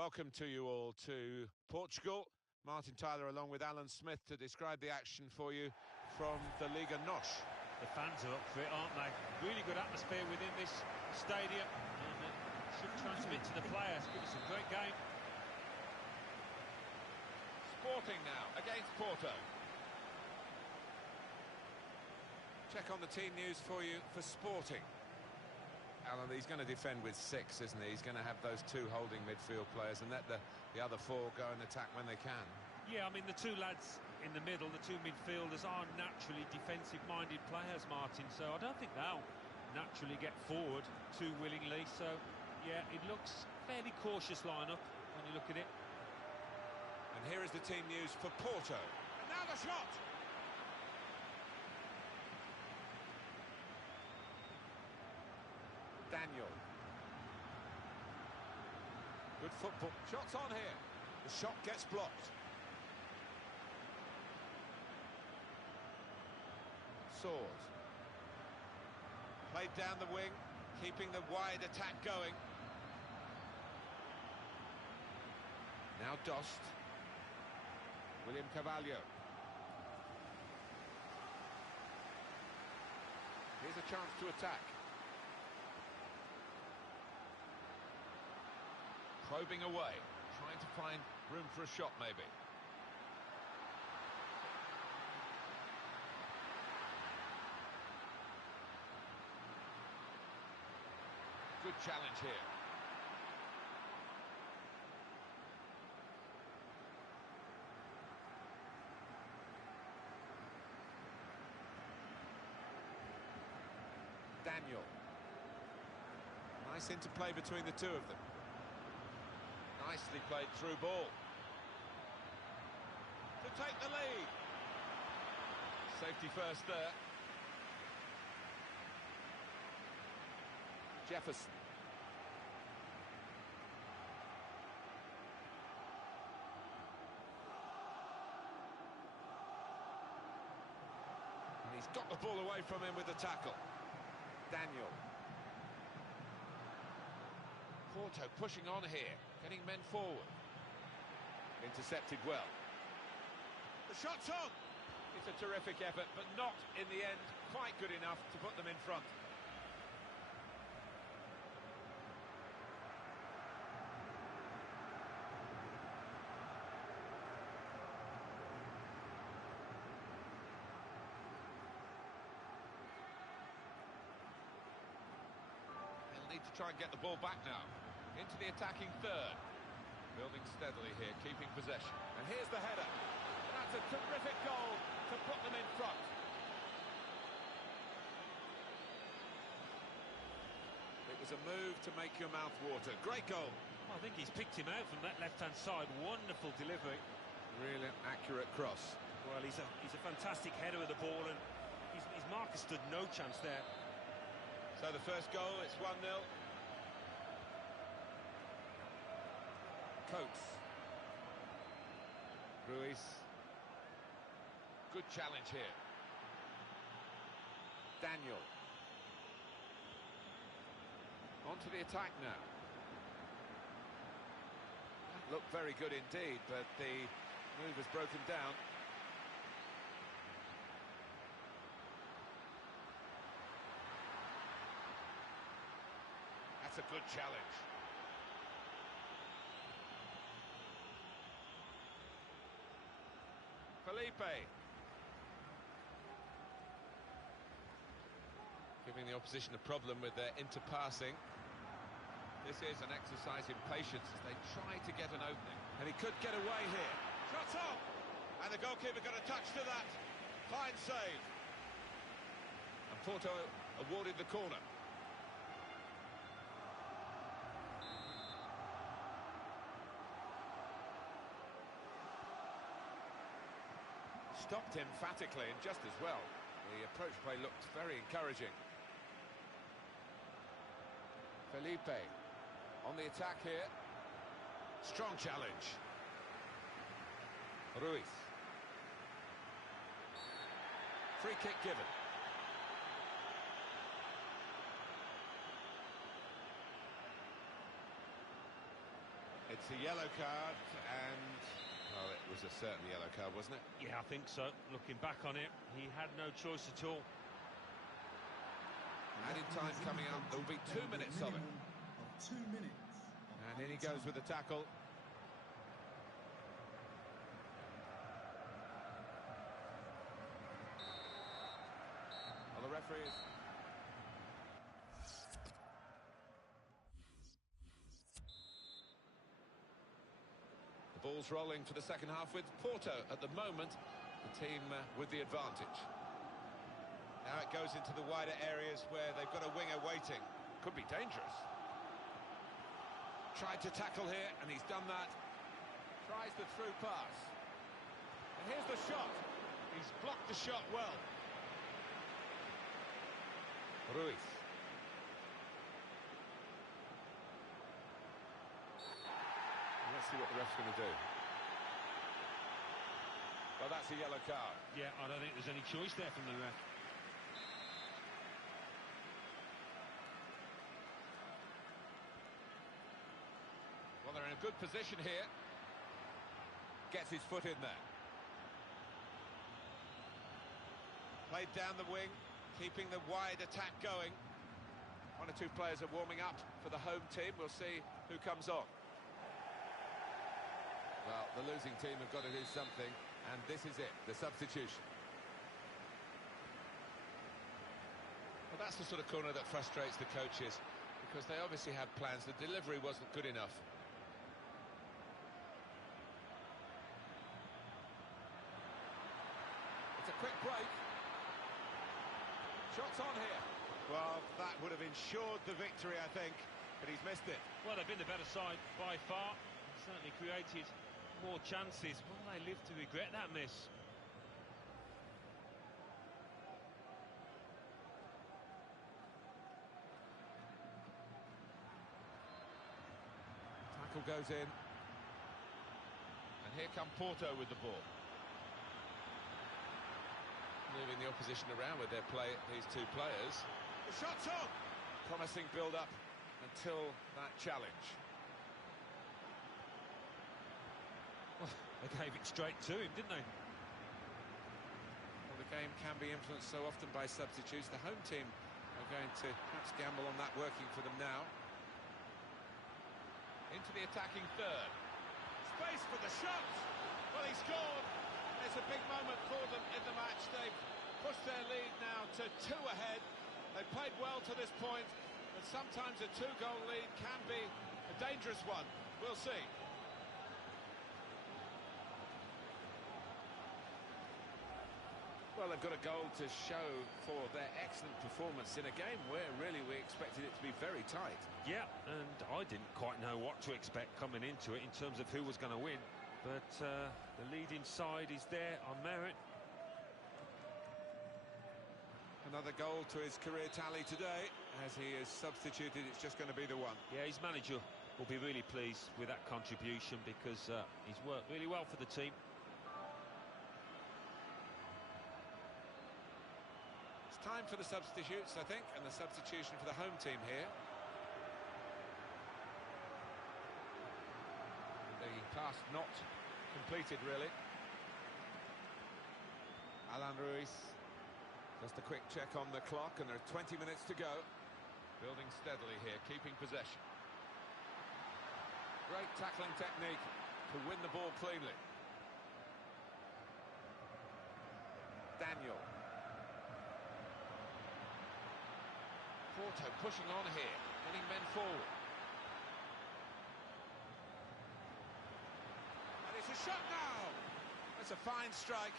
Welcome to you all to Portugal. Martin Tyler along with Alan Smith to describe the action for you from the Liga NOS. The fans are up for it, aren't they? Really good atmosphere within this stadium, and should transmit to the players. Give us a great game. Sporting now against Porto. Check on the team news for you for Sporting. Alan, he's going to defend with 6, isn't he? He's going to have those 2 holding midfield players and let the other 4 go and attack when they can. Yeah, I mean, the 2 lads in the middle, the 2 midfielders, are naturally defensive-minded players, Martin, so I don't think they'll naturally get forward too willingly. So, yeah, it looks fairly cautious lineup when you look at it. And here is the team news for Porto. And now the shot! Daniel. Good football. Shots on here. The shot gets blocked. Soars. Played down the wing, keeping the wide attack going. Now Dost. William Carvalho. Here's a chance to attack. Probing away, trying to find room for a shot maybe. Good challenge here. Daniel. Nice interplay between the 2 of them. Nicely played through ball. To take the lead. Safety first there. Jefferson. And he's got the ball away from him with the tackle. Daniel. Porto pushing on here, getting men forward. Intercepted well. The shot's on! It's a terrific effort, but not, in the end, quite good enough to put them in front. Need to try and get the ball back now. Into the attacking third. Building steadily here, keeping possession. And here's the header. That's a terrific goal to put them in front. It was a move to make your mouth water. Great goal. Well, I think he's picked him out from that left-hand side. Wonderful delivery. Really accurate cross. Well, he's a fantastic header of the ball, and his marker stood no chance there. So the first goal, it's 1-0. Coates. Ruiz. Good challenge here. Daniel. On to the attack now. That looked very good indeed, but the move has broken down. That's a good challenge. Felipe. Giving the opposition a problem with their interpassing. This is an exercise in patience as they try to get an opening. And he could get away here. Shot on! And the goalkeeper got a touch to that. Fine save. And Porto awarded the corner. Stopped emphatically and just as well. The approach play looked very encouraging. Felipe on the attack here. Strong challenge. Ruiz. Free kick given. It's It's a yellow card, and, well, it was a certain yellow card, wasn't it? Yeah, I think so. Looking back on it, he had no choice at all. Added time coming up. There will be 2 minutes of it. 2 minutes. And in he goes with the tackle. Well, the referee is... The ball's rolling for the second half with Porto at the moment, the team with the advantage. Now it goes into the wider areas where they've got a winger waiting. Could be dangerous. Tried to tackle here, and he's done that. Tries the through pass. And here's the shot. He's blocked the shot well. Ruiz. Let's see what the ref's going to do. Well, that's a yellow card. Yeah, I don't think there's any choice there from the ref. Well, they're in a good position here. Gets his foot in there. Played down the wing, keeping the wide attack going. One or two players are warming up for the home team. We'll see who comes on. Well, the losing team have got to do something, and this is it, the substitution. Well, that's the sort of corner that frustrates the coaches, because they obviously had plans. The delivery wasn't good enough. It's a quick break. Shots on here. Well, that would have ensured the victory, I think, but he's missed it. Well, they've been the better side by far. Certainly created more chances. Will they live to regret that miss? Tackle goes in. And here come Porto with the ball. Moving the opposition around with these two players. The shot's on! Promising build-up until that challenge. Well, they gave it straight to him, didn't they? Well, the game can be influenced so often by substitutes. The home team are going to perhaps gamble on that working for them now. Into the attacking third. Space for the shot! Well, he scored! It's a big moment for them in the match. They've pushed their lead now to 2 ahead. They've played well to this point, but sometimes a 2-goal lead can be a dangerous one. We'll see. Well, they've got a goal to show for their excellent performance in a game where really we expected it to be very tight. Yeah, and I didn't quite know what to expect coming into it in terms of who was going to win. But the leading side is there on merit. Another goal to his career tally today. As he is substituted, it's just going to be the one. Yeah, his manager will be really pleased with that contribution because he's worked really well for the team. It's time for the substitutes, I think, and the substitution for the home team here. The task not completed, really. Alan Ruiz, just a quick check on the clock, and there are 20 minutes to go. Building steadily here, keeping possession. Great tackling technique to win the ball cleanly. Daniel. Porto pushing on here, getting men forward. And it's a shot now! That's a fine strike,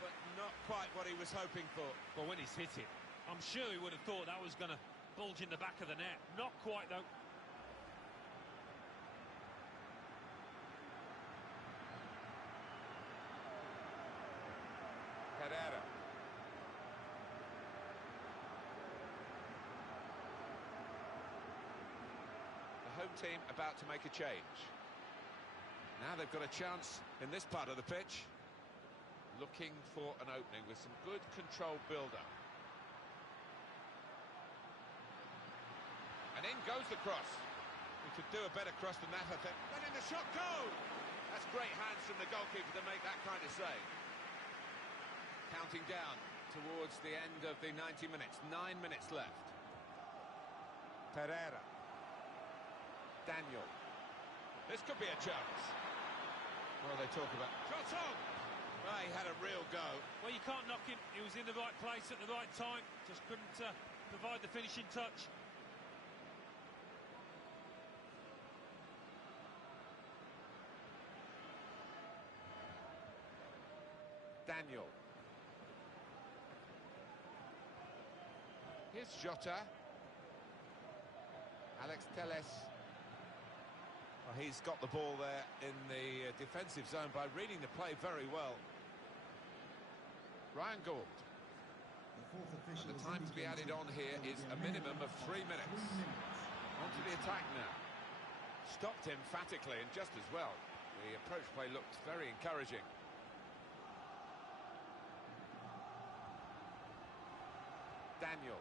but not quite what he was hoping for. Well, when he's hit it, I'm sure he would have thought that was going to bulge in the back of the net. Not quite, though. Carreira. The home team about to make a change. Now they've got a chance in this part of the pitch. Looking for an opening with some good controlled build-up. And in goes the cross. He could do a better cross than that, I think. Letting the shot go! That's great hands from the goalkeeper to make that kind of save. Counting down towards the end of the 90 minutes. 9 minutes left. Carreira. Daniel. This could be a chance. Well, they talk about... Shot on! Well, he had a real go. Well, you can't knock him. He was in the right place at the right time. Just couldn't provide the finishing touch. Daniel. Here's Jota. Alex Telles. Well, he's got the ball there in the defensive zone by reading the play very well. Ryan Gould. And the time to be added on here is a minimum of 3 minutes. On to the attack now. Stopped emphatically and just as well. The approach play looked very encouraging. Daniel.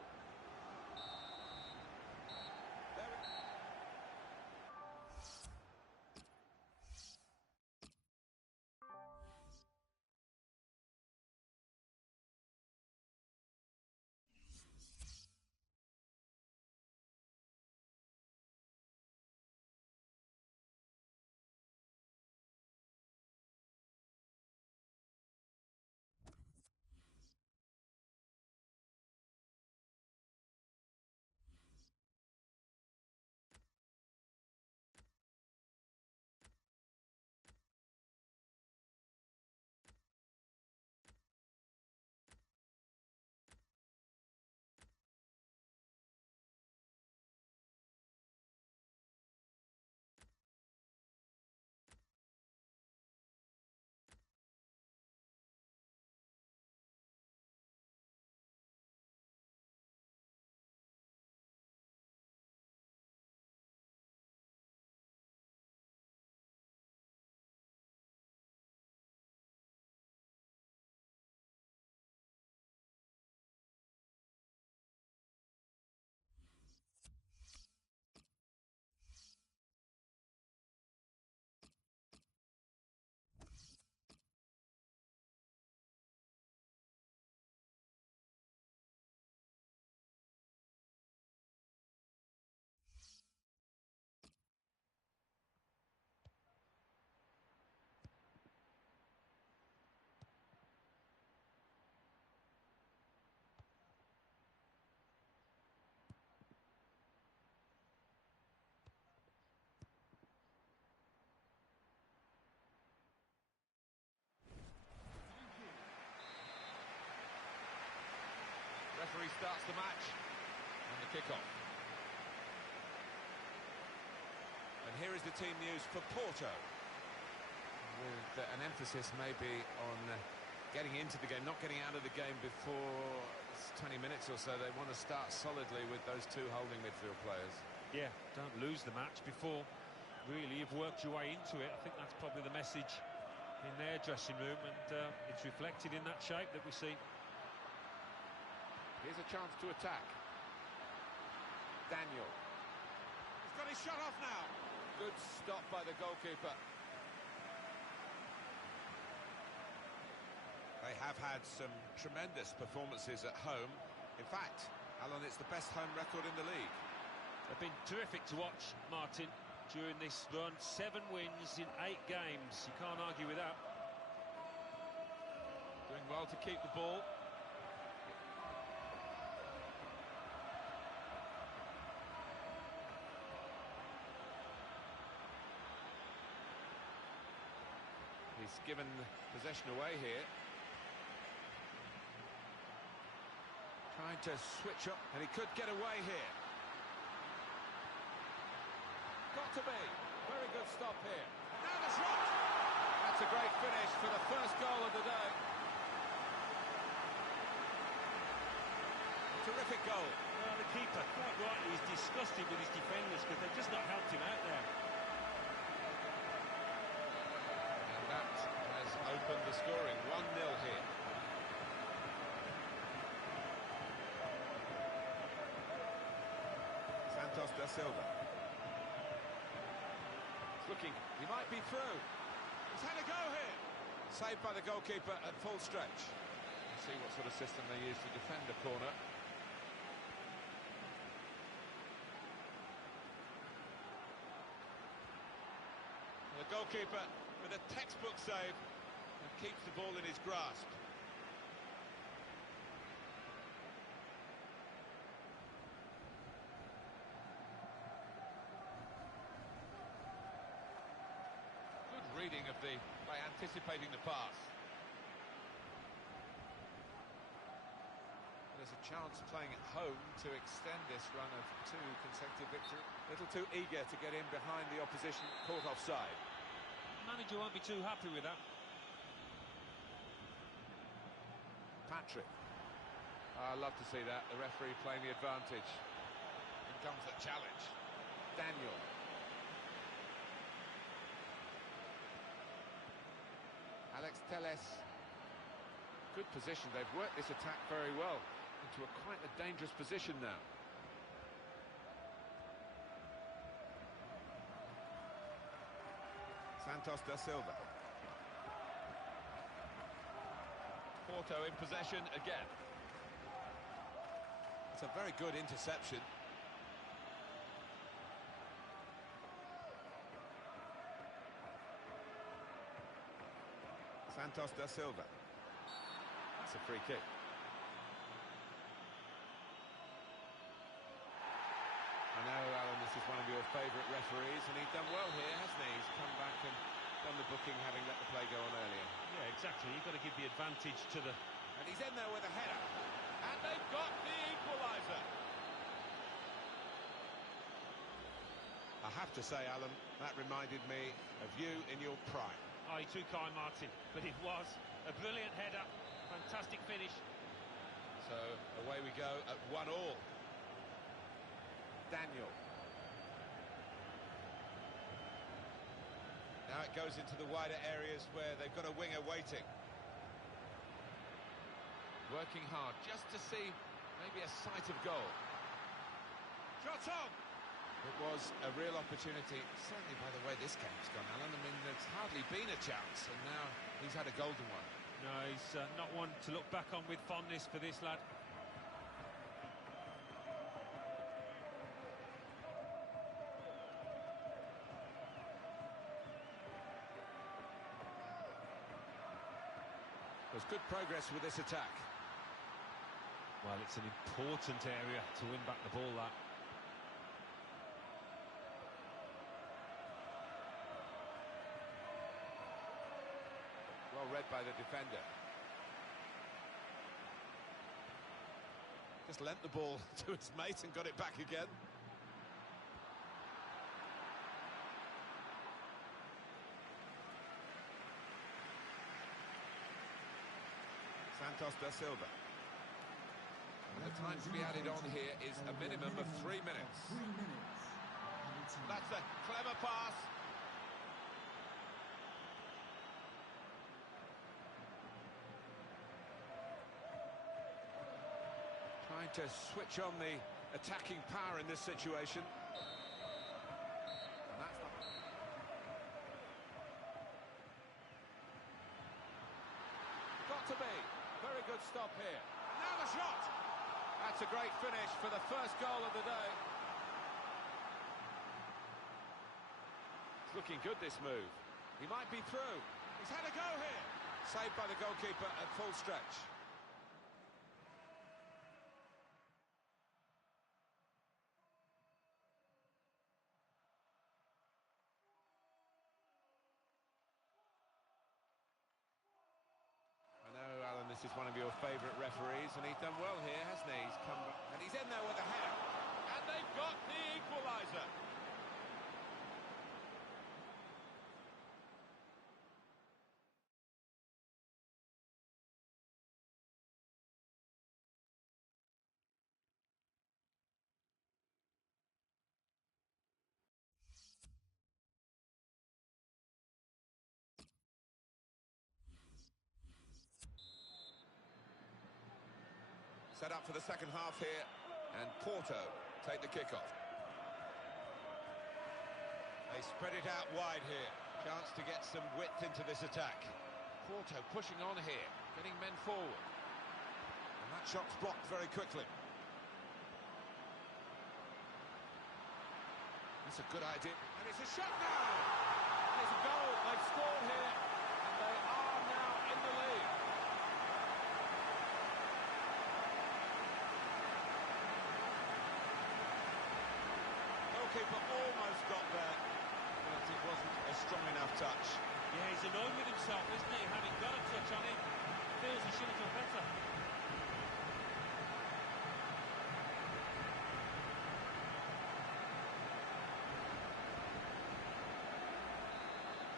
Referee starts the match and the kick-off. And here is the team news for Porto, with an emphasis maybe on getting into the game, not getting out of the game before 20 minutes or so. They want to start solidly with those two holding midfield players. Yeah, don't lose the match before really you've worked your way into it. I think that's probably the message in their dressing room, and it's reflected in that shape that we see. Here's a chance to attack. Daniel. He's got his shot off now. Good stop by the goalkeeper. They have had some tremendous performances at home. In fact, Alan, it's the best home record in the league. They've been terrific to watch, Martin, during this run. 7 wins in 8 games. You can't argue with that. Doing well to keep the ball. He's given possession away here. Trying to switch up, and he could get away here. Got to be. Very good stop here. And now the shot! That's a great finish for the first goal of the day. Terrific goal. Well, the keeper, quite rightly, is disgusted with his defenders because they've just not helped him out there. And that has opened the scoring. 1-0 here. Santos da Silva. Looking, he might be through. He's had a go here. Saved by the goalkeeper at full stretch. Let's see what sort of system they use to defend a corner. The goalkeeper with a textbook save and keeps the ball in his grasp. Good reading of by anticipating the pass. There's a chance playing at home to extend this run of 2 consecutive victories. A little too eager to get in behind the opposition, caught offside. The manager won't be too happy with that. Patrick. I love to see that, the referee playing the advantage. In comes the challenge. Daniel. Alex Telles. Good position, they've worked this attack very well into quite a dangerous position now. Santos da Silva. Porto in possession again. It's a very good interception. Santos da Silva. That's a free kick. I know, Alan, this is one of your favourite referees, and he's done well here, hasn't he? He's come back and done the booking, having let the play go on earlier. Yeah, exactly. You've got to give the advantage to the... And he's in there with a header. And they've got the equaliser. I have to say, Alan, that reminded me of you in your prime. Oh, too kind, Martin, but it was a brilliant header, fantastic finish. So away we go at 1-1. Daniel. Now it goes into the wider areas where they've got a winger waiting. Working hard just to see maybe a sight of goal. Shot on! It was a real opportunity, certainly by the way this game's gone, Alan. I mean, there's hardly been a chance, and now he's had a golden one. No, he's not one to look back on with fondness for this lad. There's good progress with this attack. Well, it's an important area to win back the ball, that. Well read by the defender. Just lent the ball to his mate and got it back again. Santos da Silva. And the time to be added on here is a minimum of 3 minutes. That's a clever pass. Trying to switch on the attacking power in this situation. And that's not... Got to be. Very good stop here. And now the shot! That's a great finish for the first goal of the day. It's looking good, this move. He might be through. He's had a go here. Saved by the goalkeeper at full stretch. This is one of your favourite referees, and he's done well here, hasn't he? He's come back, and he's in there with a header. And they've got the equaliser. Set up for the second half here, and Porto take the kickoff. They They spread it out wide here. Chance to get some width into this attack. Porto pushing on here, getting men forward. And that shot's blocked very quickly. It's a good idea. And it's a shot now! And it's a goal. They've scored here. And they are now in the lead. Goalkeeper almost got there, but it wasn't a strong enough touch. Yeah, he's annoyed with himself, isn't he? Having got a touch on him, feels he should have done better.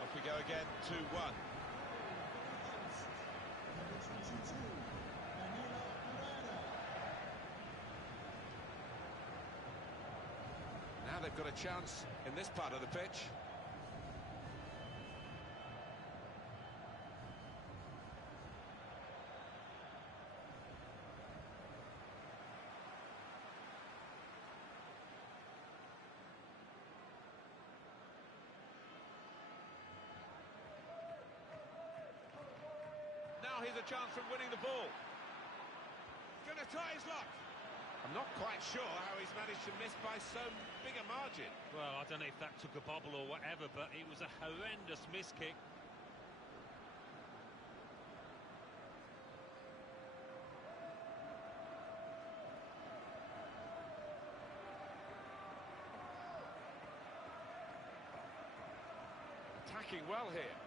Off we go again, 2-1. Now they've got a chance in this part of the pitch. Now here's a chance from winning the ball. He's going to try his luck. I'm not quite sure how he's managed to miss by so big a margin. Well, I don't know if that took a bobble or whatever, but it was a horrendous miss kick. Attacking well here.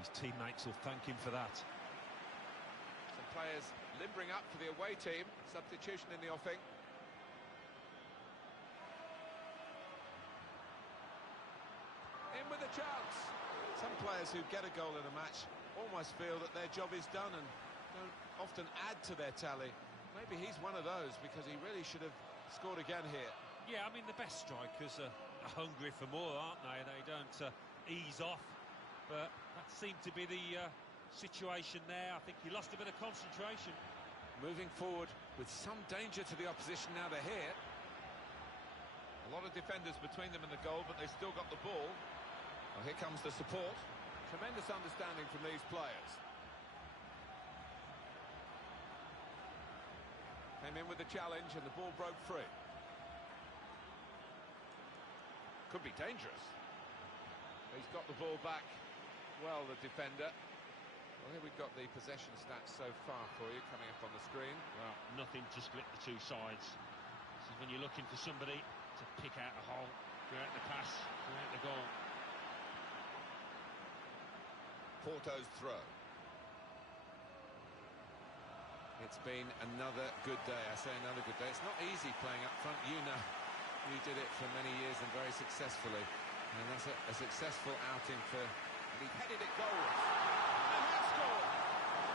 His teammates will thank him for that. Some players limbering up for the away team. Substitution in the offing. In with a chance. Some players who get a goal in a match almost feel that their job is done and don't often add to their tally. Maybe he's one of those because he really should have scored again here. Yeah, I mean, the best strikers are hungry for more, aren't they? They don't ease off. But that seemed to be the situation there. I think he lost a bit of concentration. Moving forward with some danger to the opposition now they're here. A lot of defenders between them and the goal, but they've still got the ball. Well, here comes the support. Tremendous understanding from these players. Came in with the challenge and the ball broke free. Could be dangerous. He's got the ball back. Well, the defender. Well, here we've got the possession stats so far for you coming up on the screen. Well, nothing to split the two sides. This is when you're looking for somebody to pick out a hole, create the pass, create the goal. Porto's throw. It's been another good day. I say another good day. It's not easy playing up front. You know, you did it for many years and very successfully. And that's a successful outing for... He headed it goalwards. And they have scored.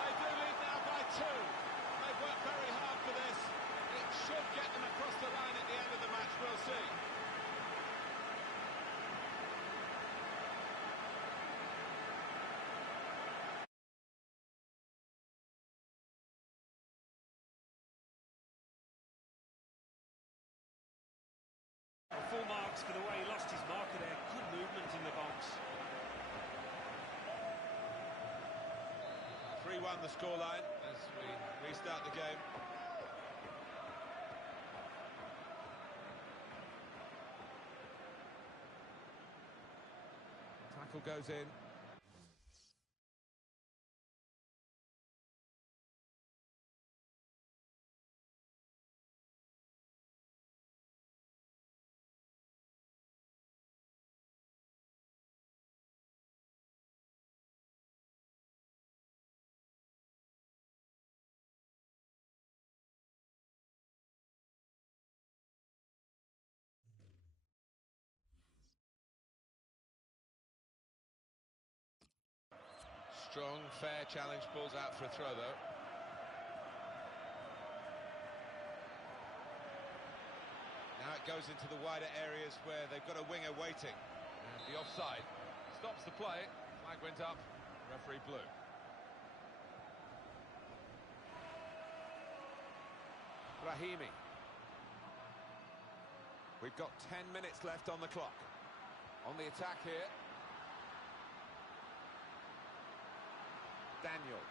They do lead now by 2. They've worked very hard for this. It should get them across the line at the end of the match. We'll see. Well, full marks for the way he lost his marker there. Good movement in the box. 3-1 the scoreline as we restart the game. Tackle goes in. Strong, fair challenge, balls out for a throw though. Now it goes into the wider areas where they've got a winger waiting. And the offside stops the play. Flag went up, referee blew. Rahimi. We've got 10 minutes left on the clock. On the attack here. Daniel.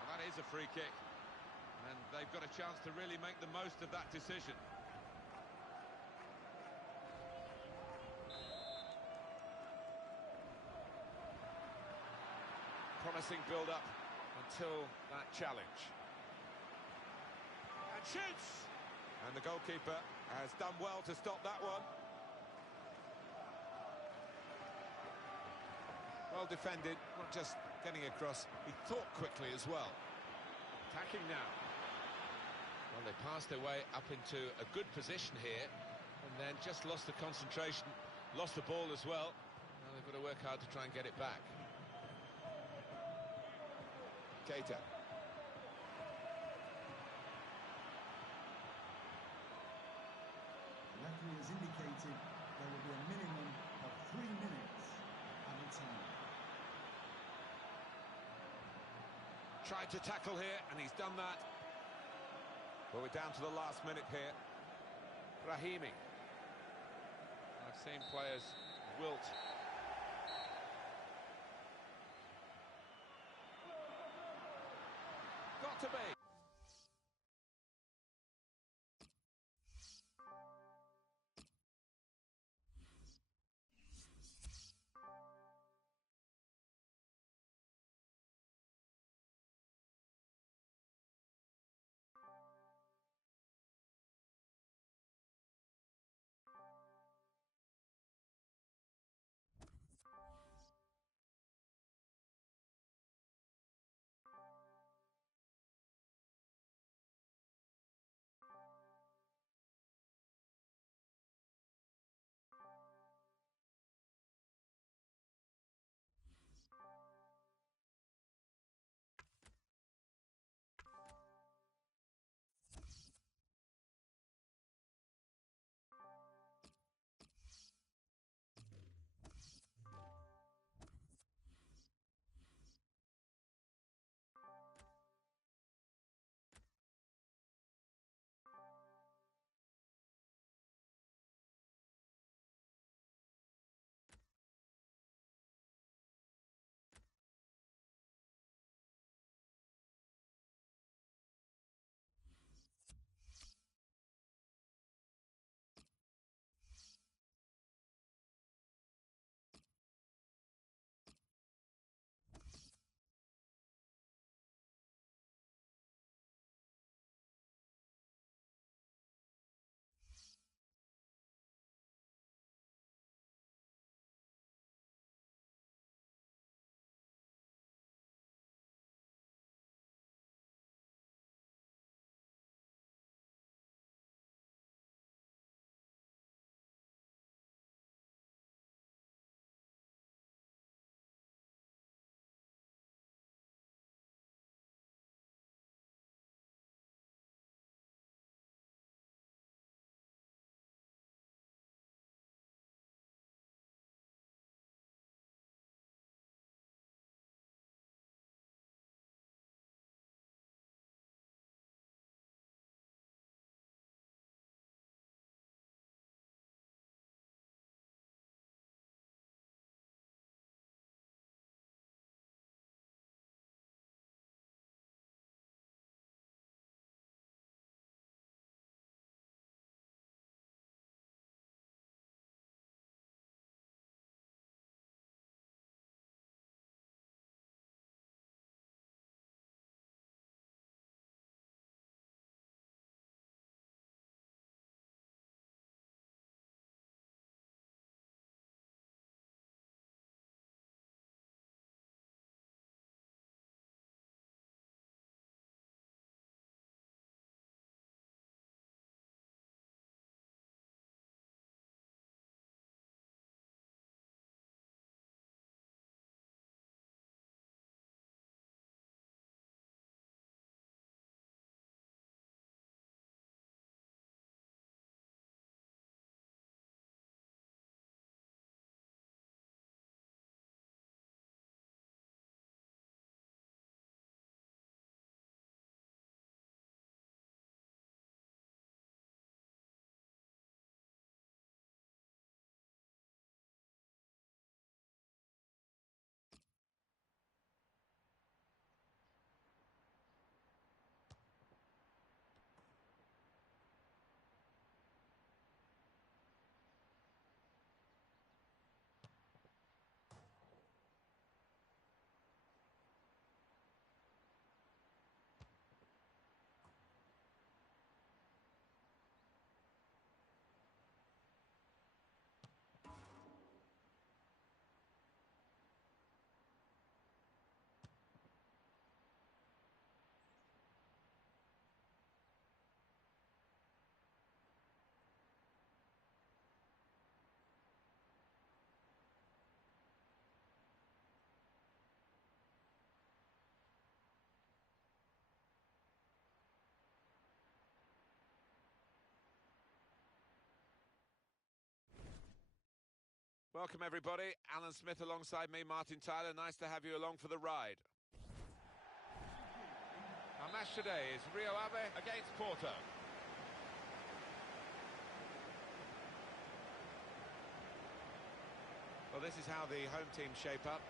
And that is a free kick. And they've got a chance to really make the most of that decision. Promising build-up until that challenge. And shoots! And the goalkeeper has done well to stop that one. Well defended, not just getting across, he thought quickly as well. Attacking now. Well, they passed their way up into a good position here, and then just lost the concentration, lost the ball as well. Now they've got to work hard to try and get it back. Keita. The referee has indicated there will be a minimum of 3 minutes added time. Tried to tackle here, and he's done that. Well, we're down to the last minute here. Rahimi. I've seen players wilt. Got to be. Welcome everybody, Alan Smith alongside me, Martin Tyler. Nice to have you along for the ride. Our match today is Rio Ave against Porto. Well, this is how the home team shape up.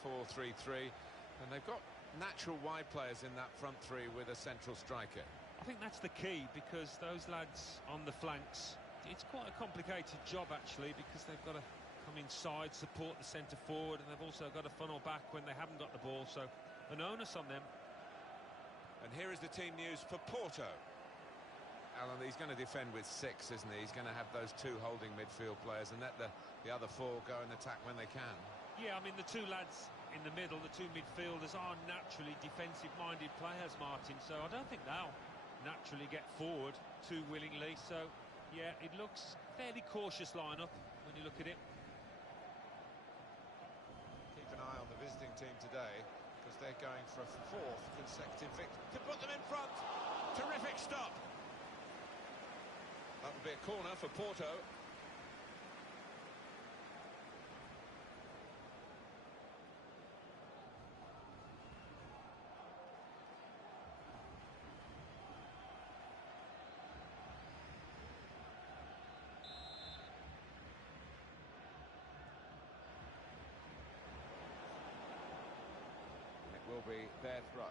4-3-3, and they've got natural wide players in that front three with a central striker. I think that's the key, because those lads on the flanks, it's quite a complicated job actually, because they've got to come inside, support the centre forward, and they've also got to funnel back when they haven't got the ball, so an onus on them. And here is the team news for Porto. Alan, he's going to defend with 6, isn't he? He's going to have those 2 holding midfield players and let the other 4 go and attack when they can. Yeah, I mean, the 2 lads in the middle, the 2 midfielders, are naturally defensive-minded players, Martin, so I don't think they'll naturally get forward too willingly. So, yeah, it looks fairly cautious lineup when you look at it. Keep an eye on the visiting team today, because they're going for a 4th consecutive victory. To put them in front! Terrific stop! That would be a corner for Porto. It will be their throw.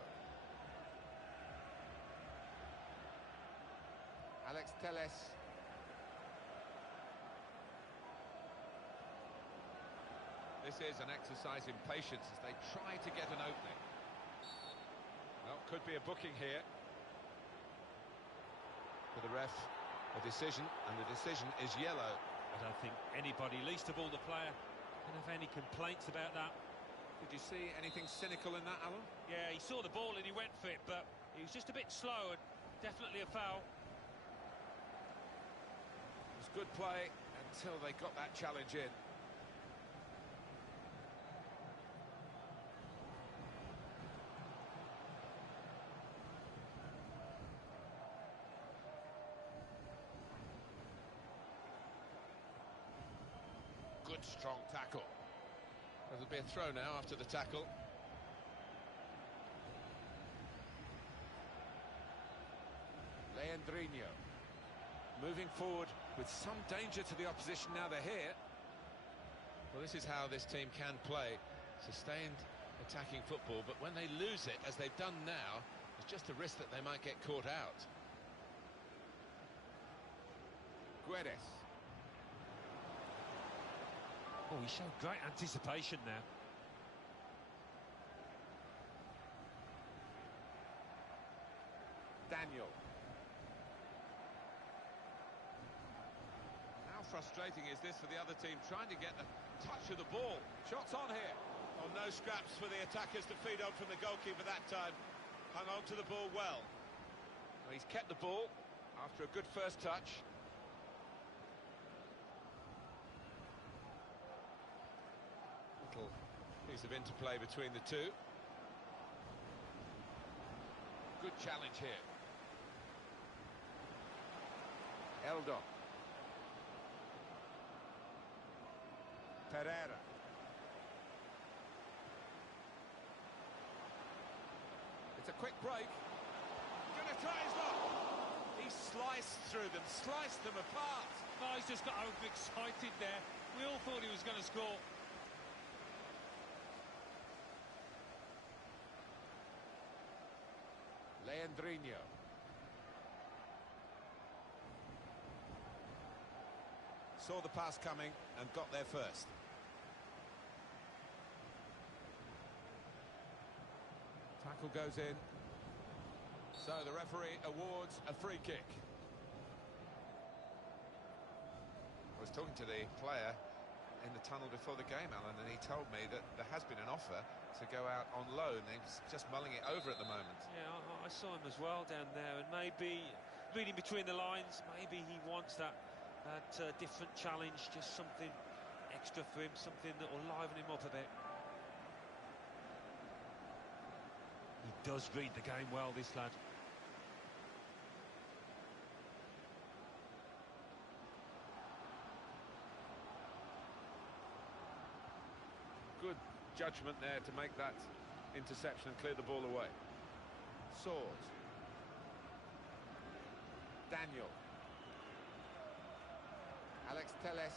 Alex Telles. This is an exercise in patience as they try to get an opening. Well, could be a booking here. For the ref, a decision, and the decision is yellow. I don't think anybody, least of all the player, can have any complaints about that. Did you see anything cynical in that, Alan? Yeah, he saw the ball and he went for it, but he was just a bit slow, and definitely a foul. It was good play until they got that challenge in. Good strong tackle. There'll be a throw now after the tackle. Leandrinho moving forward with some danger to the opposition now they're here. Well, this is how this team can play. Sustained attacking football, but when they lose it, as they've done now, there's just a risk that they might get caught out. Guedes. Oh, he showed great anticipation there. Daniel. How frustrating is this for the other team, trying to get the touch of the ball? Shots on here. Oh, no scraps for the attackers to feed on from the goalkeeper that time. Hung on to the ball well. Well, he's kept the ball after a good first touch. Little piece of interplay between the two. Good challenge here. Eldo. Carreira. It's a quick break. Gonna try his luck. He sliced through them, sliced them apart. Oh, he's just got overexcited there. We all thought he was going to score. Leandrinho. Saw the pass coming and got there first. Tackle goes in. So the referee awards a free kick. I was talking to the player in the tunnel before the game, Alan, and he told me that there has been an offer to go out on loan. He's just mulling it over at the moment. Yeah, I saw him as well down there, and maybe, reading between the lines, maybe he wants that different challenge, just something extra for him, something that will liven him up a bit. He does read the game well, this lad. judgment there to make that interception and clear the ball away. Swords. Daniel. Alex Telles.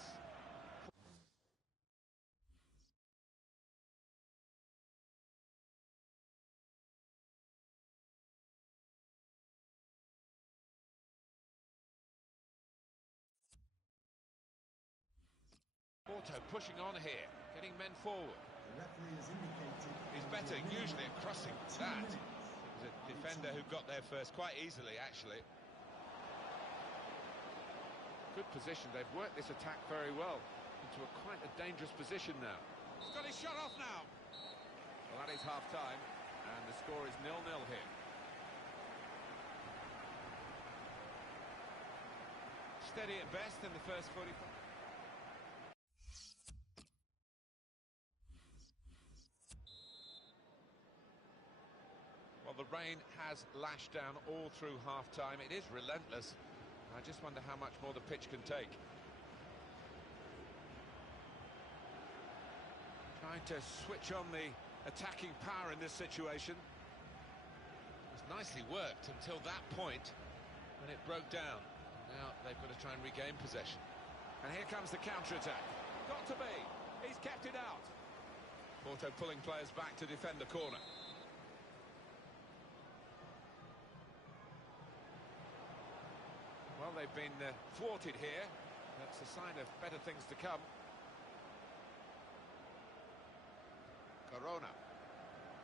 Modo pushing on here, getting men forward. The referee has indicated He's better usually at crossing that. There's a defender who got there first quite easily, actually. Good position. They've worked this attack very well into quite a dangerous position now. He's got his shot off now. Well, that is half-time, and the score is 0-0 here. Steady at best in the first 45. Well, the rain has lashed down all through half-time. It is relentless. I just wonder how much more the pitch can take. Trying to switch on the attacking power in this situation. It was nicely worked until that point when it broke down. Now they've got to try and regain possession. And here comes the counter-attack. Got to be. He's kept it out. Porto pulling players back to defend the corner. Well, they've been thwarted here. That's a sign of better things to come. Corona.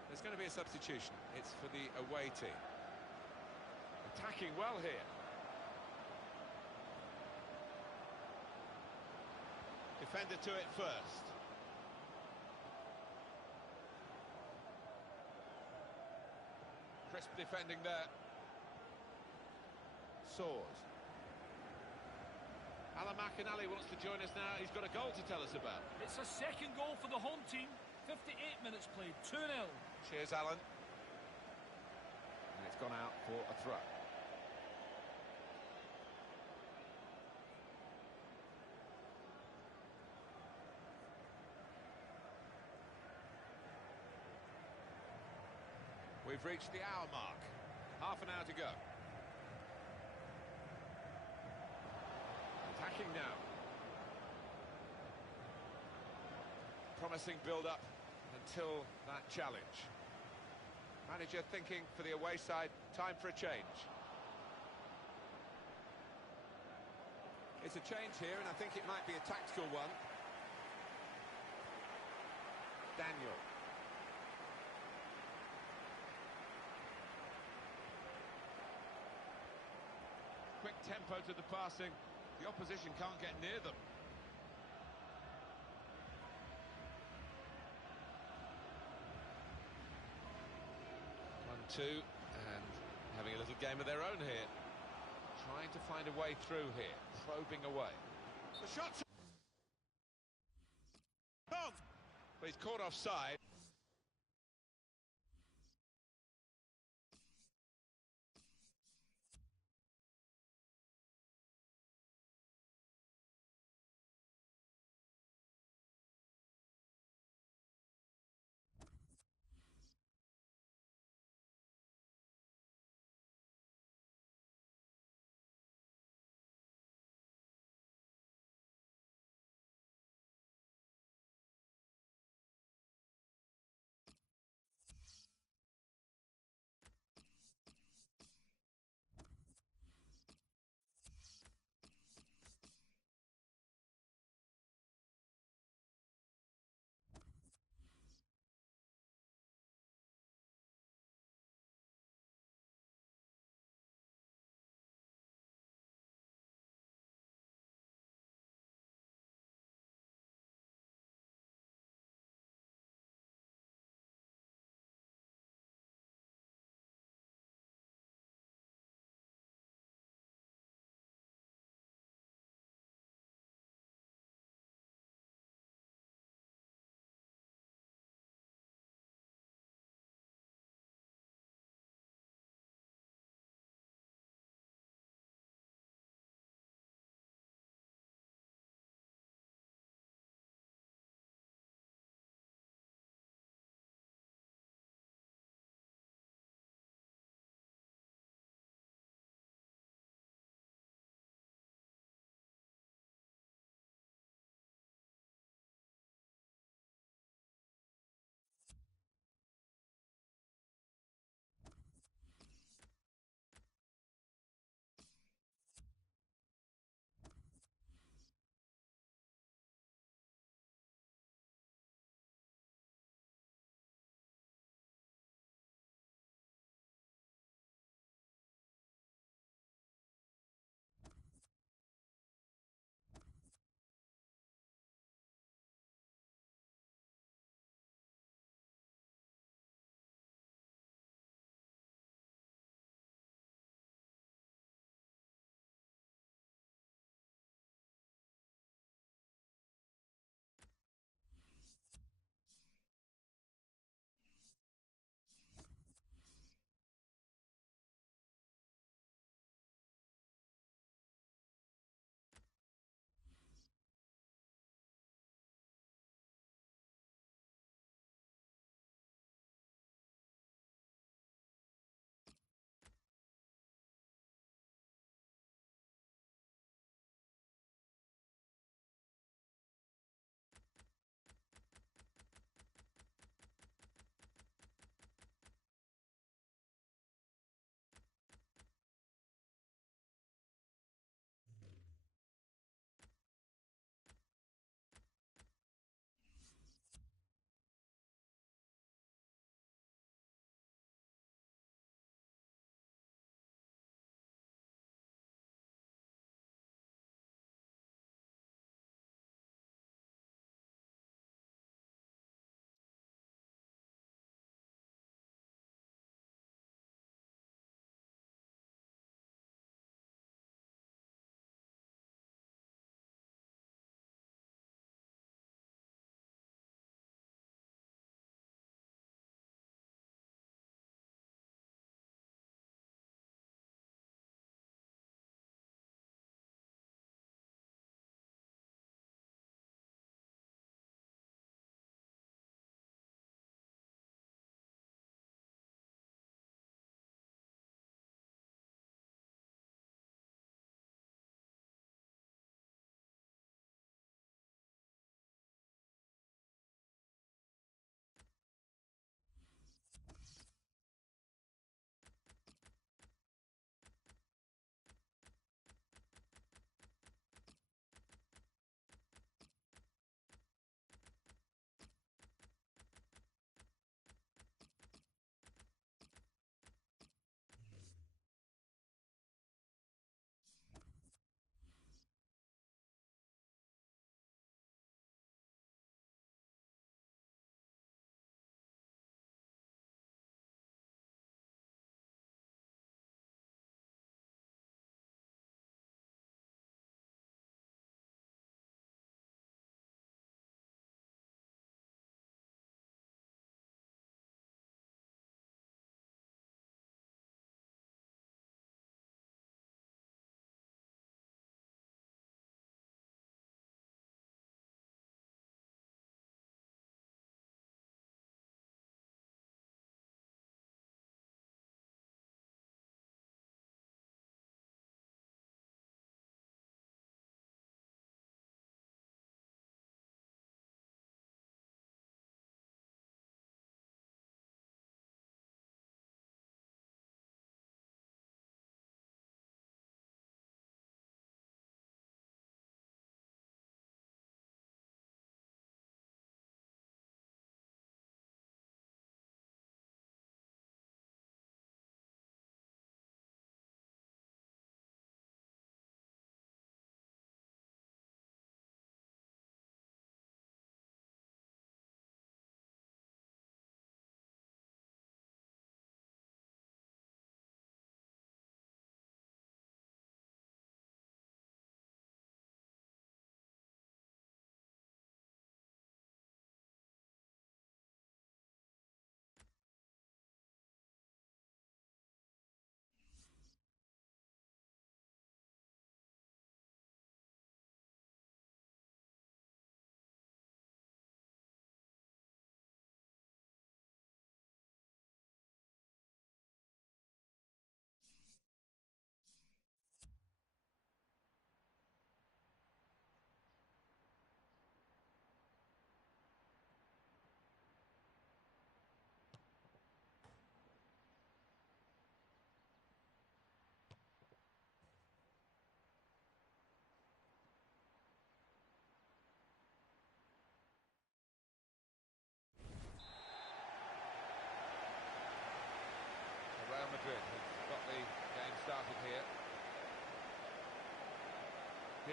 There's going to be a substitution. It's for the away team. Attacking well here. Defender to it first. Crisp defending there. Soars. Alan McInally wants to join us now. He's got a goal to tell us about. It's a second goal for the home team. 58 minutes played, 2-0. Cheers, Alan. And it's gone out for a throw. We've reached the hour mark. Half an hour to go. Attacking now. Promising build-up until that challenge. Manager thinking for the away side, time for a change. It's a change here, and I think it might be a tactical one. Daniel. Quick tempo to the passing. The opposition can't get near them. 1-2, and having a little game of their own here. Trying to find a way through here, probing away. The shot's on! But he's caught offside.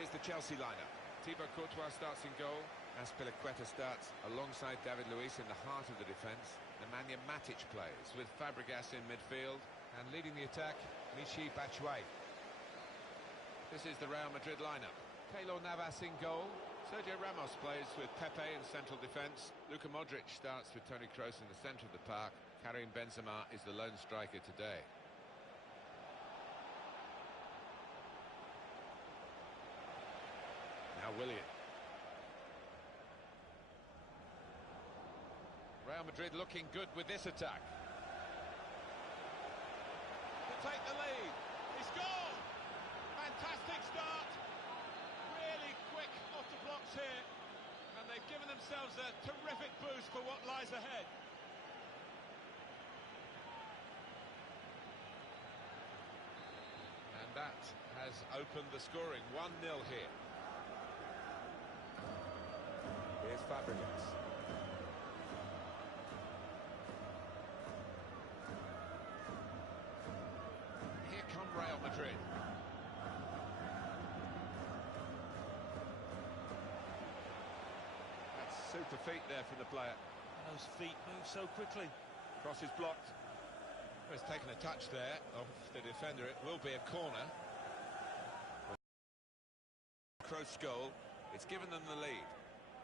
Here's the Chelsea lineup. Thibaut Courtois starts in goal. Azpilicueta starts alongside David Luiz in the heart of the defence. Nemanja Matic plays with Fabregas in midfield. And leading the attack, Michy Batshuayi. This is the Real Madrid lineup. Keylor Navas in goal. Sergio Ramos plays with Pepe in central defence. Luka Modric starts with Toni Kroos in the centre of the park. Karim Benzema is the lone striker today. Now Willian. Real Madrid looking good with this attack. To take the lead. He scored! Fantastic start. Really quick off the blocks here. And they've given themselves a terrific boost for what lies ahead. And that has opened the scoring. 1-0 here. Here's Fabregas. Here come Real Madrid. That's super feet there for the player. Those feet move so quickly. Cross is blocked. It's taken a touch there of the defender. It will be a corner. Kroos goal. It's given them the lead.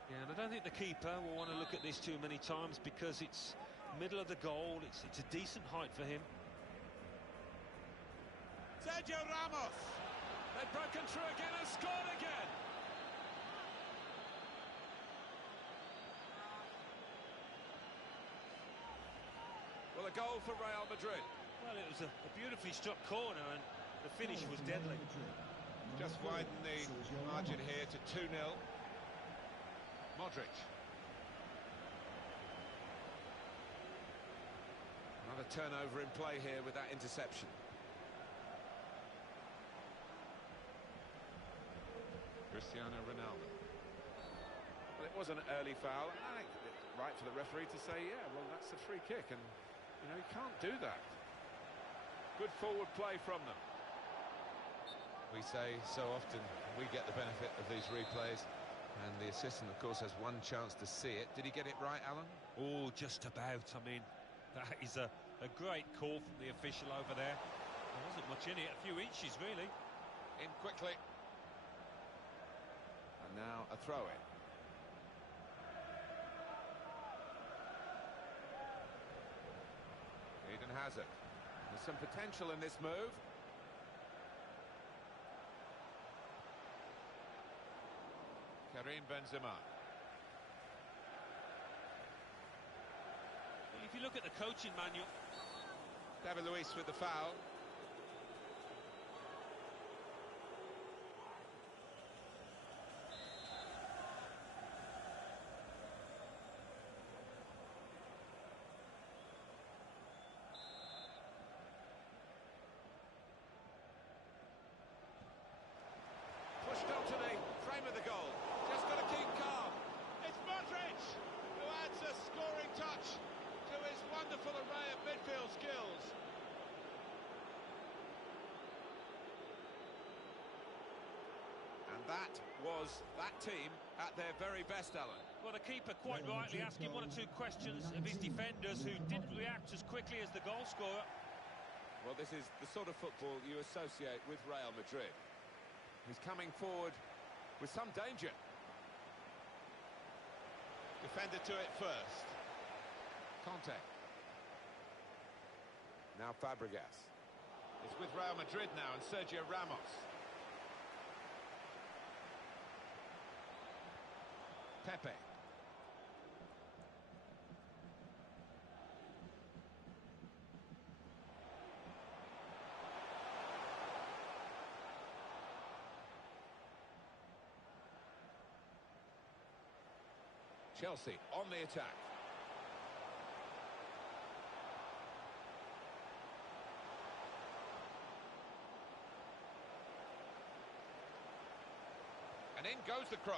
Yeah, and I don't think the keeper will want to look at this too many times because it's middle of the goal. It's a decent height for him. Sergio Ramos. They've broken through again and scored again. Well, a goal for Real Madrid. Well, it was a beautifully struck corner and the finish was deadly. Just widen the margin here to 2-0. Modric. Another turnover in play here with that interception. Cristiano Ronaldo. Well, it was an early foul. I think it's right for the referee to say, yeah, well, that's a free kick, and, you know, he can't do that. Good forward play from them. We say so often we get the benefit of these replays, and the assistant, of course, has one chance to see it. Did he get it right, Alan? Oh, just about. I mean, that is a great call from the official over there. There wasn't much in it, a few inches, really. In quickly. And now a throw-in. Eden Hazard. There's some potential in this move. Karim Benzema. Well, if you look at the coaching manual... David Luiz with the foul. Pushed onto the frame of the goal. Just got to keep calm. It's Modric who adds a scoring touch to his wonderful array of midfield skills. And that was that team at their very best, Alan. Well, the keeper quite rightly asking one or two questions of his defenders who didn't react as quickly as the goal scorer. Well, this is the sort of football you associate with Real Madrid. He's coming forward with some danger. Defender to it first. Conte. Now Fabregas. It's with Real Madrid now and Sergio Ramos. Pepe. Chelsea on the attack. And in goes the cross.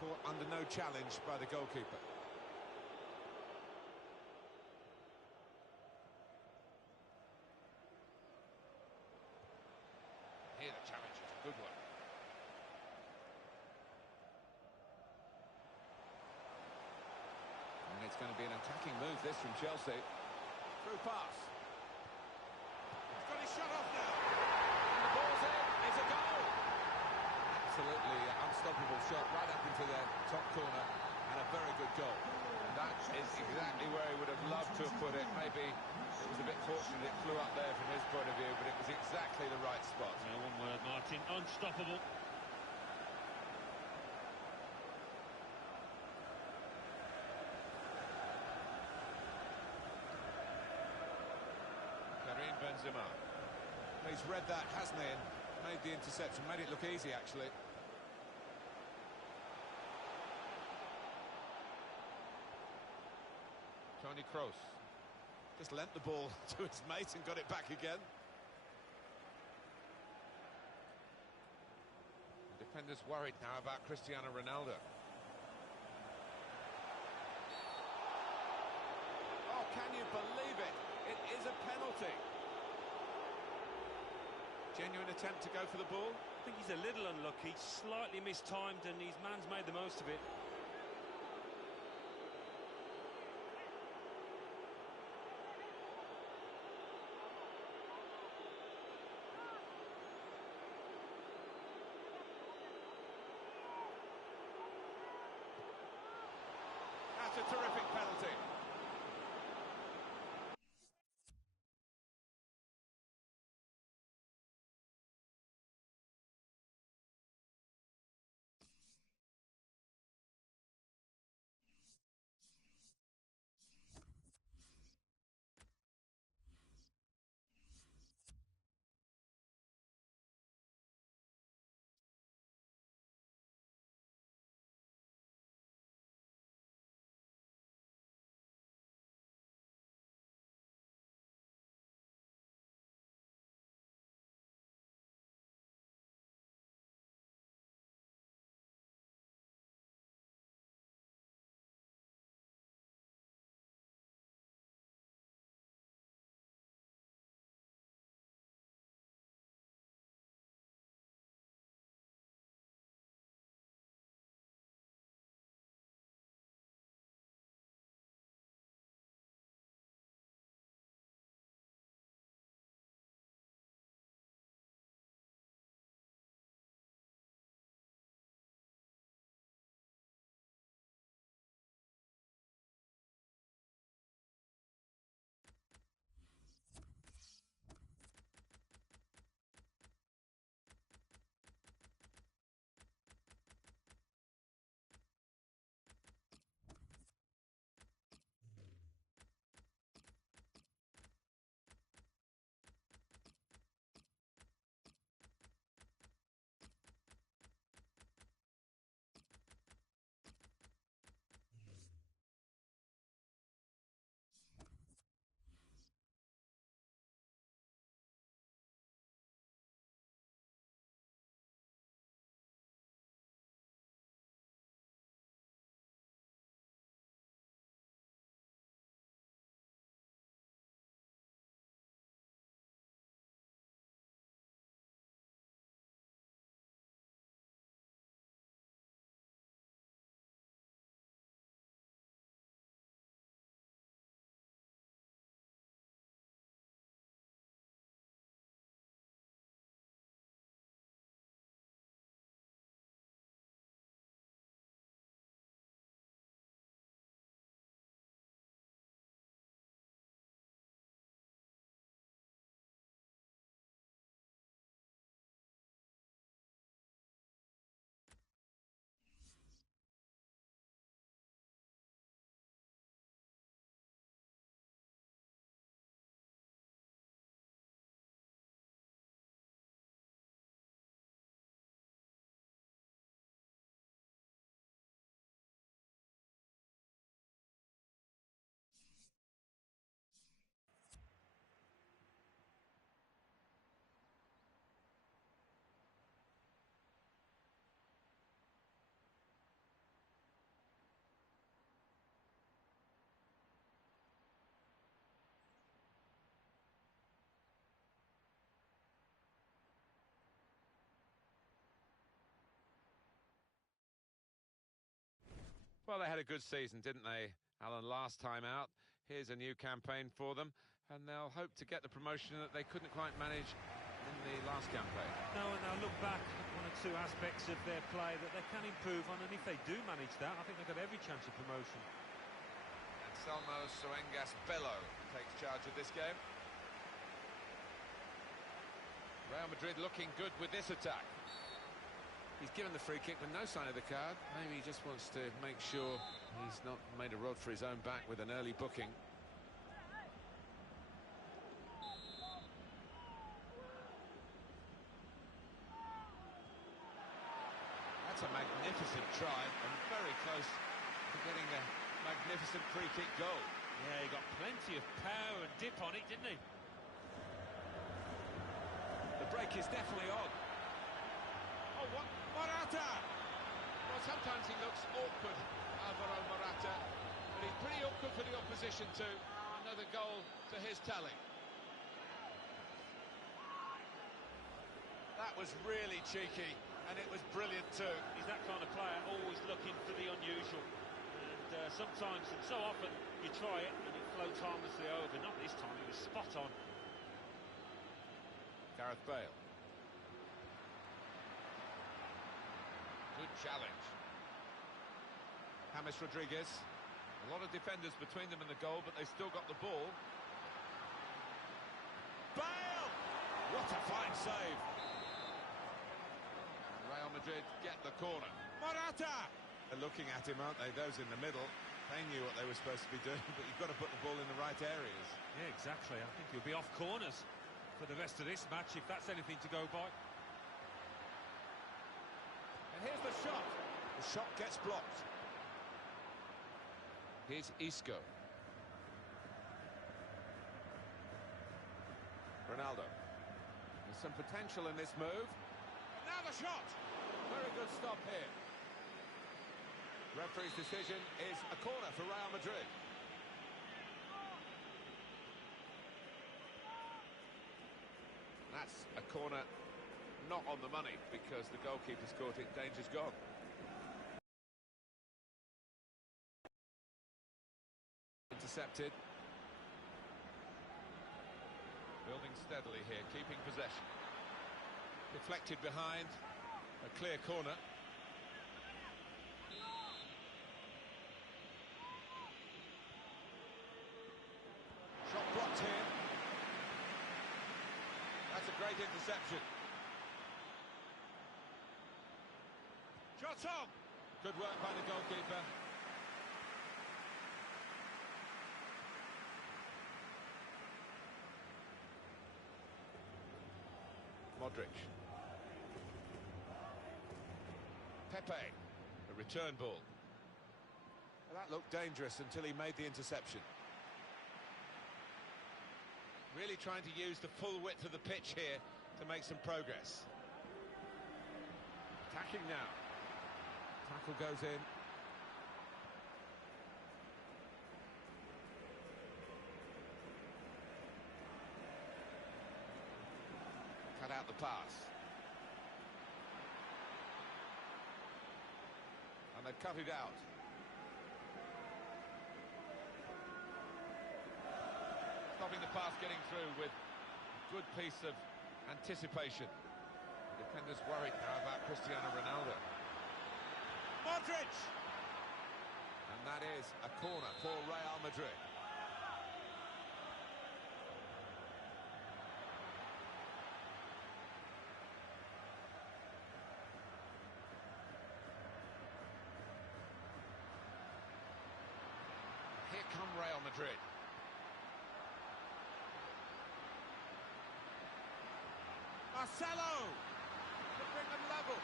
Caught under no challenge by the goalkeeper. Here the challenge is a good one. be an attacking move, this, from Chelsea. Through pass. He's got his shot off now. And the ball's in. It's a goal. Absolutely unstoppable shot right up into the top corner. And a very good goal. And that is exactly where he would have loved to have put it. Maybe it was a bit fortunate it flew up there from his point of view, but it was exactly the right spot. Yeah, one word, Martin. Unstoppable. Benzema. He's read that, hasn't he, and made the interception, made it look easy, actually. Toni Kroos just lent the ball to his mate and got it back again. The defender's worried now about Cristiano Ronaldo. Oh, can you believe it? It is a penalty. Genuine attempt to go for the ball. I think he's a little unlucky, slightly mistimed, and his man's made the most of it. That's a terrific penalty. Well, they had a good season, didn't they? Alan, last time out, here's a new campaign for them, and they'll hope to get the promotion that they couldn't quite manage in the last campaign. No, and they'll look back at one or two aspects of their play that they can improve on, and if they do manage that, I think they've got every chance of promotion. Anselmo Soengas Bello takes charge of this game. Real Madrid looking good with this attack. He's given the free kick with no sign of the card. Maybe he just wants to make sure he's not made a rod for his own back with an early booking. That's a magnificent try and very close to getting a magnificent free kick goal. Yeah, he got plenty of power and dip on it, didn't he? The break is definitely on. Oh, what? Morata! Well, sometimes he looks awkward, Alvaro Morata, but he's pretty awkward for the opposition too. Another goal to his tally. That was really cheeky, and it was brilliant too. He's that kind of player, always looking for the unusual. And sometimes, and so often, you try it and it floats harmlessly over. Not this time, it was spot on. Gareth Bale. Good challenge. James Rodriguez. A lot of defenders between them and the goal, but they've still got the ball. Bale! What a fine save. Real Madrid get the corner. Morata! They're looking at him, aren't they? Those in the middle. They knew what they were supposed to be doing, but you've got to put the ball in the right areas. Yeah, exactly. I think you'll be off corners for the rest of this match, if that's anything to go by. And here's the shot. The shot gets blocked. Here's Isco. Ronaldo. There's some potential in this move. And now the shot. Very good stop here. Referee's decision is a corner for Real Madrid. That's a corner not on the money because the goalkeeper's caught it. Danger's gone. Intercepted. Building steadily here, keeping possession. Deflected behind. A clear corner. Shot blocked here. That's a great interception. Shot on! Good work by the goalkeeper. Modric. Pepe. A return ball. Well, that looked dangerous until he made the interception. Really trying to use the full width of the pitch here to make some progress. Attacking now. Tackle goes in. Cut out the pass. And they've cut it out. Stopping the pass getting through with a good piece of anticipation. Defenders worried now about Cristiano Ronaldo. Modric! And that is a corner for Real Madrid. Here come Real Madrid. Marcelo! To bring them level.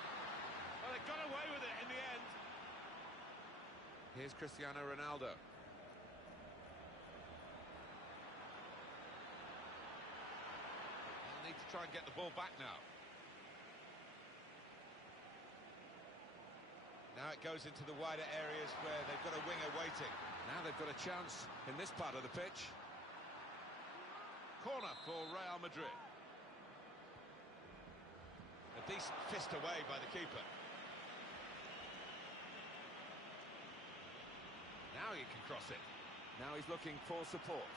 Well, they got away with it in the end. Here's Cristiano Ronaldo. They'll need to try and get the ball back now. Now it goes into the wider areas where they've got a winger waiting. Now they've got a chance in this part of the pitch. Corner for Real Madrid. A decent fist away by the keeper. Now Now he can cross it. Now he's looking for support.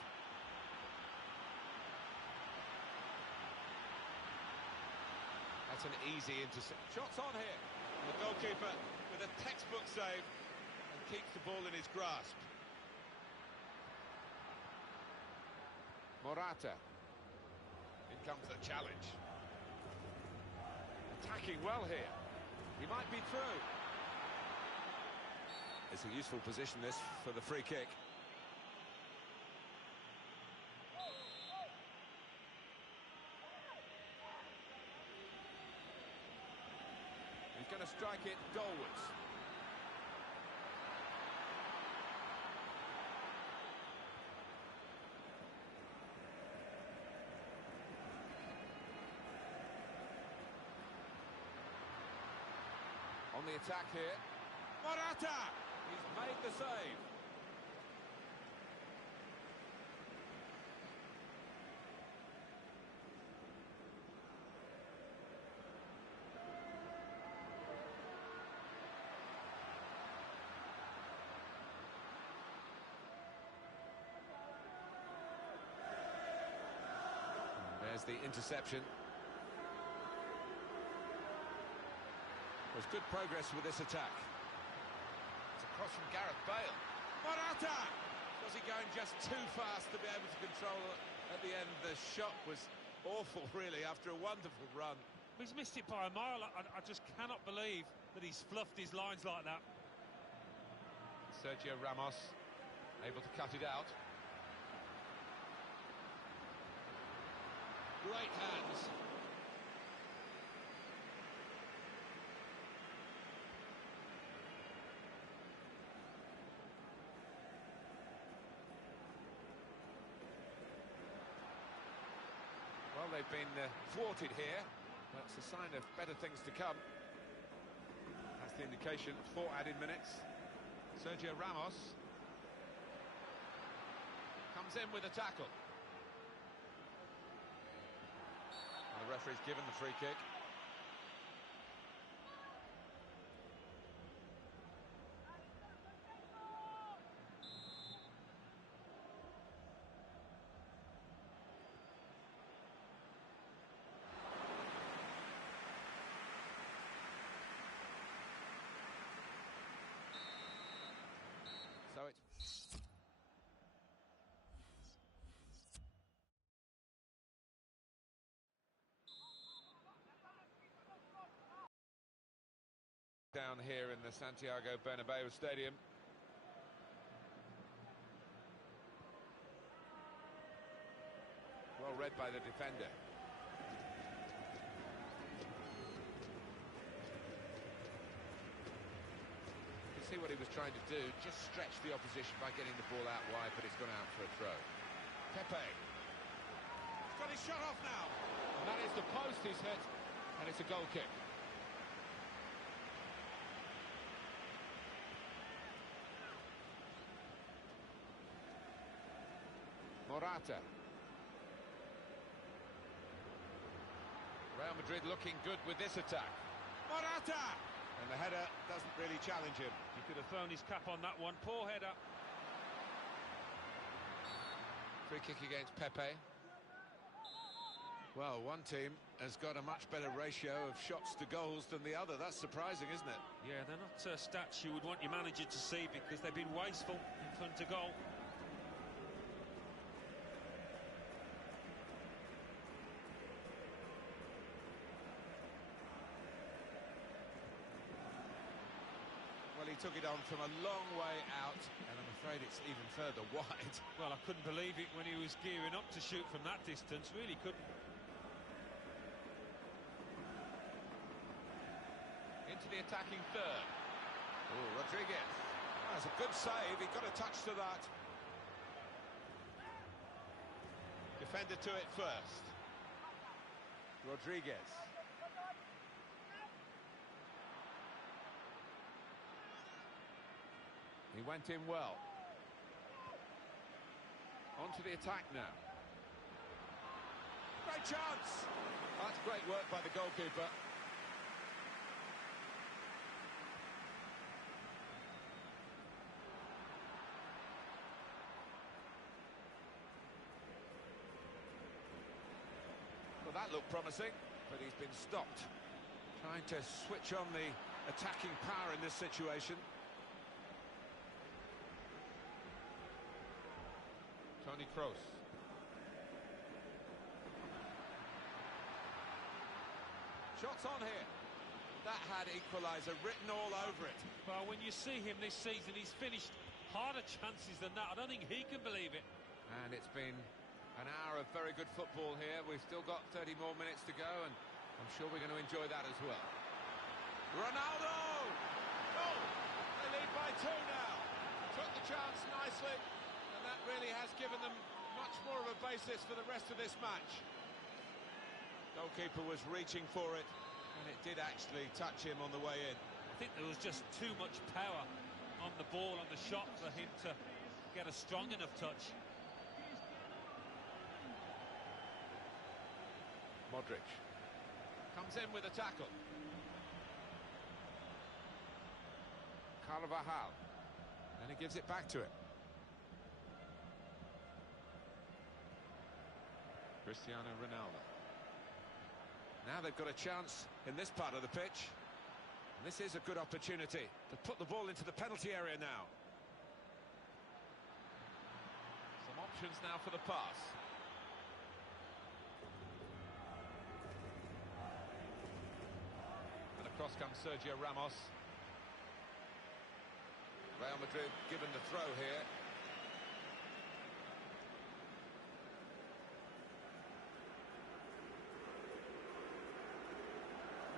That's an easy intercept. Shots on here. The goalkeeper with a textbook save and keeps the ball in his grasp. Morata. In comes the challenge. Attacking well here. He might be through. It's a useful position, this, for the free kick. He's going to strike it goalwards. On the attack here. Morata! He's made the save. There's the interception. There's good progress with this attack. It's a cross from Gareth Bale. Morata! Was he going just too fast to be able to control it at the end? The shot was awful, really, after a wonderful run. He's missed it by a mile. I just cannot believe that he's fluffed his lines like that. Sergio Ramos able to cut it out. Great hands. Well, they've been thwarted here. That's a sign of better things to come. That's the indication. 4 added minutes. Sergio Ramos comes in with a tackle. The referee's given the free kick. So it's down here in the Santiago Bernabeu Stadium. Well read by the defender. You can see what he was trying to do, just stretch the opposition by getting the ball out wide, but it's gone out for a throw. Pepe. He's got his shot off now. And that is the post he's hit, and it's a goal kick. Morata. Real Madrid looking good with this attack. Morata! And the header doesn't really challenge him. He could have thrown his cap on that one. Poor header. Free kick against Pepe. Well, one team has got a much better ratio of shots to goals than the other. That's surprising, isn't it? Yeah, they're not stats you would want your manager to see because they've been wasteful in front of goal. Well, he took it on from a long way out, and I'm afraid it's even further wide. Well, I couldn't believe it when he was gearing up to shoot from that distance. Really couldn't. Into the attacking third. Oh, Rodriguez. Oh, that's a good save. He got a touch to that. Defender to it first. Rodriguez. He went in well. On to the attack now. Great chance! That's great work by the goalkeeper. That looked promising, but he's been stopped. Trying to switch on the attacking power in this situation. Toni Kroos. Shots on here. That had equaliser written all over it. Well, when you see him this season, he's finished harder chances than that. I don't think he can believe it. And it's been an hour of very good football here. We've still got 30 more minutes to go, and I'm sure we're going to enjoy that as well. Ronaldo! Oh! They lead by 2 now. Took the chance nicely, and that really has given them much more of a basis for the rest of this match. Goalkeeper was reaching for it, and it did actually touch him on the way in. I think there was just too much power on the ball, on the shot, for him to get a strong enough touch. Modric comes in with a tackle. Carvajal, and he gives it back to him. Cristiano Ronaldo. Now they've got a chance in this part of the pitch. And this is a good opportunity to put the ball into the penalty area now. Some options now for the pass. And across comes Sergio Ramos. Real Madrid given the throw here.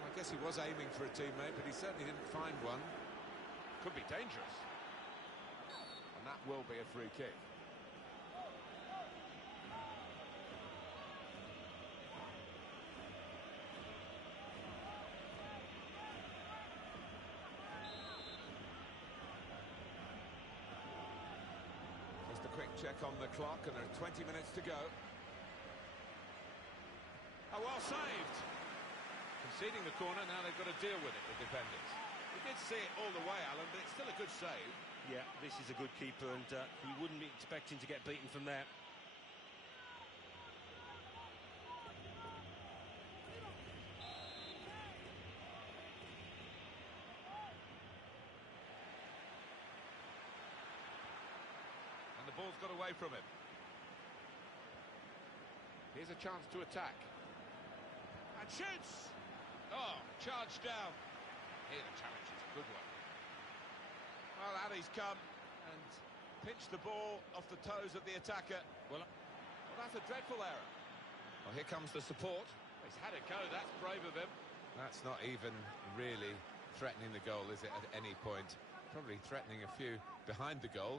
I guess he was aiming for a teammate, but he certainly didn't find one. Could be dangerous. And that will be a free kick. Just a quick check on the clock, and there are 20 minutes to go. Oh, well saved. Conceding the corner, now they've got to deal with it, the defenders. We did see it all the way, Alan, but it's still a good save. Yeah, this is a good keeper, and he wouldn't be expecting to get beaten from there. And the ball's got away from him. Here's a chance to attack. And shoots! Oh, charged down. Here the challenge is a good one. Well, out he's come and pinched the ball off the toes of the attacker. Well, that's a dreadful error. Well, here comes the support. He's had a go, that's brave of him. That's not even really threatening the goal, is it, at any point? Probably threatening a few behind the goal,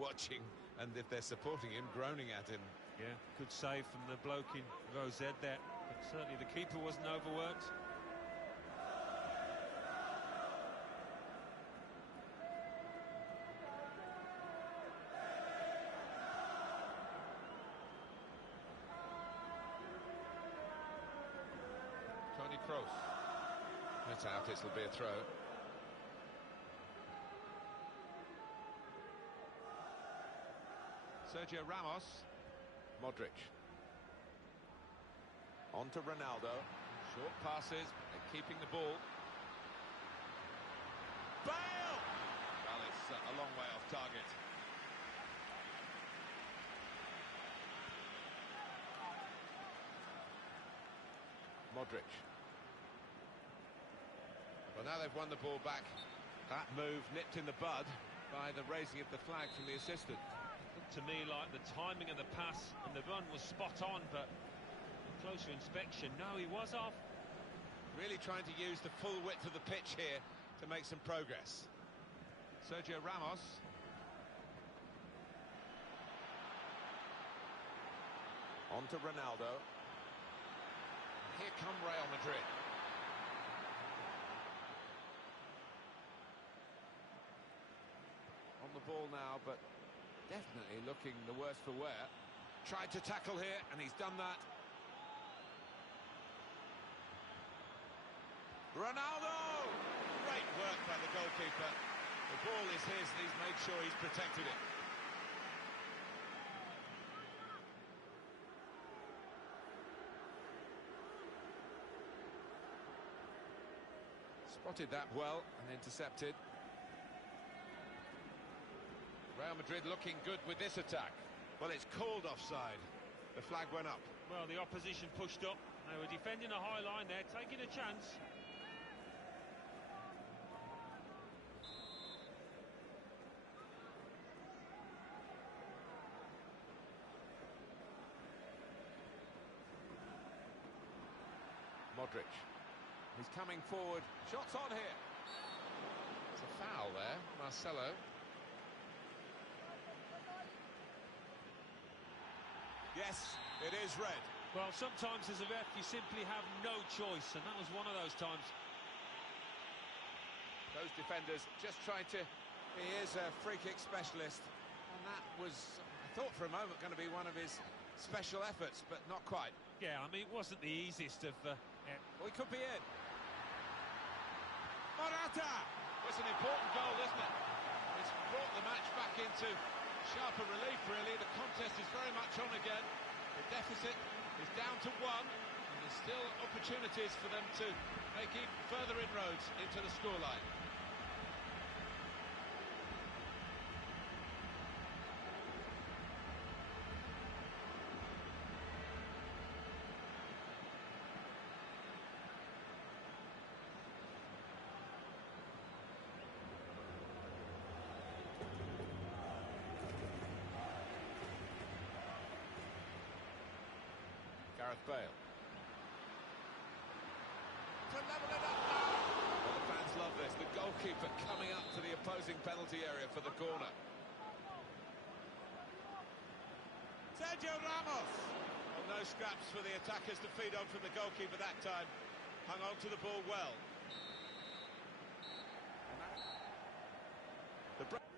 watching, and if they're supporting him, groaning at him. Yeah, good save from the bloke in row Z there. But certainly the keeper wasn't overworked. Toni Kroos. That's out, it'll be a throw. Sergio Ramos. Modric. On to Ronaldo. Short passes, they're keeping the ball. Bale! Well, it's a long way off target. Modric. Well, now they've won the ball back. That move nipped in the bud by the raising of the flag from the assistant. Looked to me like the timing of the pass and the run was spot on, but on closer inspection, no, he was off. Really trying to use the full width of the pitch here to make some progress. Sergio Ramos. On to Ronaldo. Here come Real Madrid. On the ball now, but definitely looking the worse for wear. Tried to tackle here, and he's done that. Ronaldo! Great work by the goalkeeper. The ball is his, and he's made sure he's protected it. Spotted that well and intercepted. Real Madrid looking good with this attack. Well, it's called offside. The flag went up. Well, the opposition pushed up. They were defending a high line there, taking a chance. Modric. He's coming forward. Shots on here. It's a foul there, Marcelo. Yes, it is red. Well, sometimes as a ref you simply have no choice, and that was one of those times. Those defenders just trying to... He is a free kick specialist, and that was, I thought for a moment, going to be one of his special efforts, but not quite. Yeah, I mean, it wasn't the easiest of... Well, he could be in. Morata! It's an important goal, isn't it? It's brought the match back into sharper relief, really. The contest is very much on again. The deficit is down to 1, and there's still opportunities for them to make even further inroads into the scoreline. Gareth Bale. To level it up now. Well, the fans love this. The goalkeeper coming up to the opposing penalty area for the corner. Sergio Ramos. Well, no scraps for the attackers to feed on from the goalkeeper that time. Hung on to the ball well. The break.